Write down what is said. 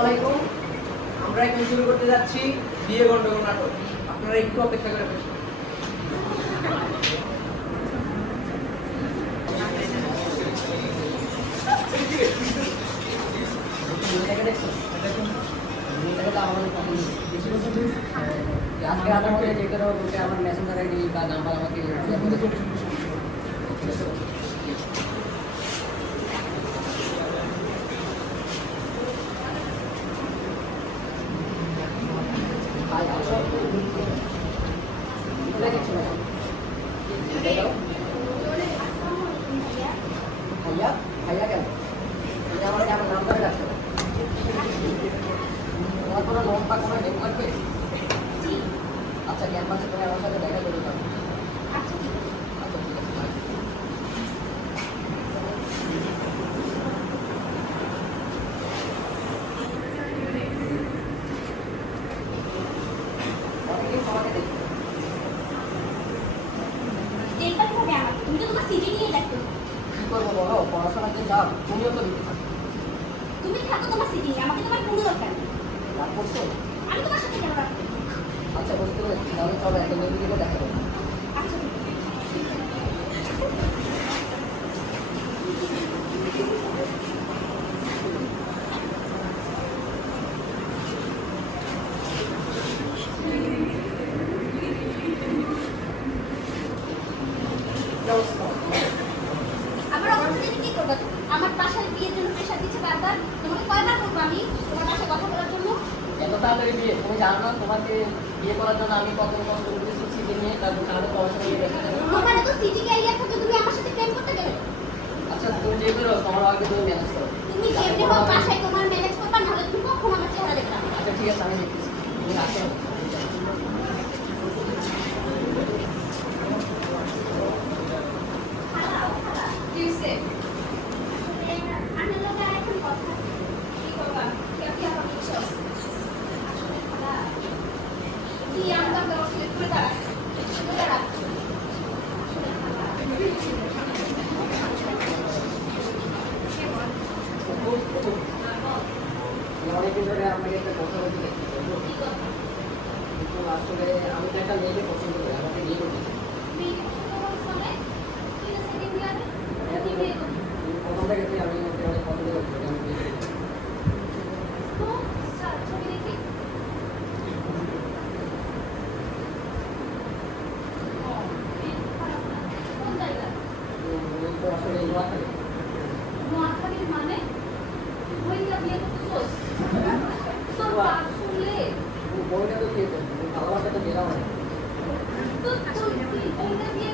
আলাইকুম। আমরা এখন শুরু করতে যাচ্ছি বিয়ে গন্ডগোল নাটক। আপনারা একটু অপেক্ষা করে বসুন। আজকে রাতের মধ্যে যে কোনো লোকে আমার মেসেঞ্জার আইডি বা নাম্বার আমাকে ভাইয়া ভাইয়া কেন আমার আমার নাম ধরে রাখতে তোমার কোনো লোন বা কোনো ডেট লাগবে? আচ্ছা ক্যাম্পাসে তুমি আমার সাথে দেখা করে দাও। আচ্ছা ঠিক আছে। অনেকেই তোমাকে দেখবে। তুমি তো তোমার সিজি নিয়ে দেখো। কি করবো বলো, পড়াশোনা কি চাপ? তুমিও তো লিখে থাকো। তুমি থাকো তোমার সিজি নিয়ে, আমাকে তোমার কোনো দরকার নেই। রাগ করছো? আমি তোমার সাথে কেন রাখবো? আচ্ছা বুঝতে পেরেছি, তাহলে চলো একটা মেয়েদিকে দেখা করবো। আচ্ছা ঠিক আছে। আমার অবস্থা জেনে কি করবে? আমার বাসায় বিয়ের জন্য প্রেশার দিচ্ছে বারবার। তোমাকে কয়বার বলবো আমি তোমার বাসায় কথা বলার জন্য? এত তাড়াতাড়ি বিয়ে? তুমি জানো না তোমাকে বিয়ে করার জন্য আমি কত কষ্ট করতেছি সিটি নিয়ে, তারপর তাহলে পড়াশোনা নিয়ে দেখা যাবে। ওখানে তো সিটি ক্যারিয়ার থাকে, তুমি আমার সাথে প্রেম করতে গেলে। আচ্ছা তুমি যে করো তোমার আগে তুমি ম্যানেজ করো। তুমি যেমনি হোক বাসায় তোমার ম্যানেজ করবা, নাহলে তুমি কখন আমার চেহারা দেখলাম। আচ্ছা ঠিক আছে, আমি দেখতেছি। তুমি আসো। কি হইছে? আন্নার লগে আরেকজন কথা আছে। কি করবা? কি আমার বুঝছস? আসলে খালা, কি আমরা দরকার করে দাঁড়া। করে দাঁড়া। আসলে খালা। অনেকদিন ধরে আপনাকে একটা কথা বলতে চাই। কি কথা? কিন্তু আসলে আমি তো একটা মেয়েকে পছন্দ করি, আমাকে বিয়ে করতে চাই। মেয়েকে পছন্দ করছ মানে? তুই না সেকেন্ড ইয়ারে? তুই বিয়ে করবি। প্রথম থেকে আমি ওকে অনেক পছন্দ করি, ওকে আমি বিয়ে করতে চাই। তো, ছবি দেখি। ও, মেয়ে খারাপ না। কোন জায়গা? আমি তো আসলে নোয়াখালী। নোয়াখালীর মানে? বইটা বিয়ে করতেছস? তোর বাপ শুনলে? বইটা তো দিয়েছে, ভালোবাসা তো দিলাম না। তো তুই বইটা বিয়ে